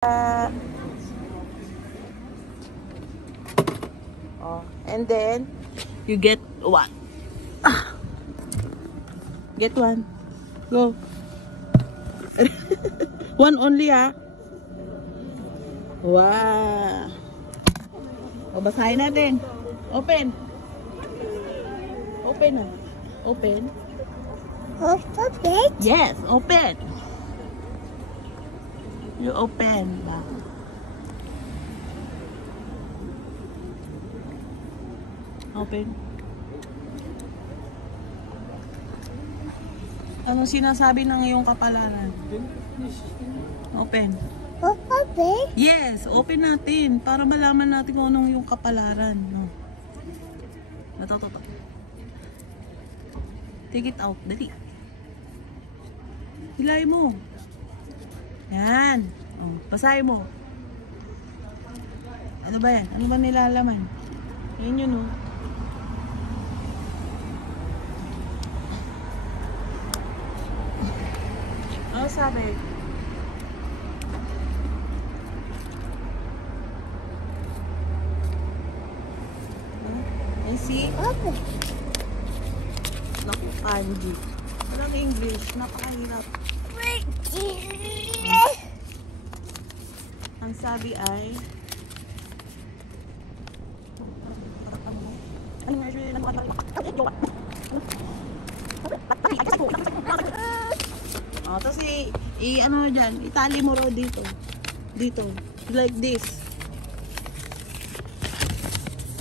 And then you get one. Get one. Go. One only, ah. Wow. O, basahin natin. Open. Open na. Open. Open? Yes, open. You open ba? Open. Anong sinasabi ng iyong kapalaran? Open. Open? Yes, open natin para malaman natin kung anong yung kapalaran. No. Matototo. Take it out, dali. Hilay mo. Yan. Oh, basahin mo. Ano ba yan? Ano ba nilalaman? Yan yun, oh. Ano sabi? I see? Open. Naku, kanji. Walang English. Napakahirap. Ang sabi ay tapos ano dyan, itali mo raw dito. Dito. Like this.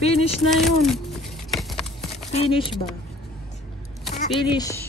Finish na yun. Finish ba? Finish.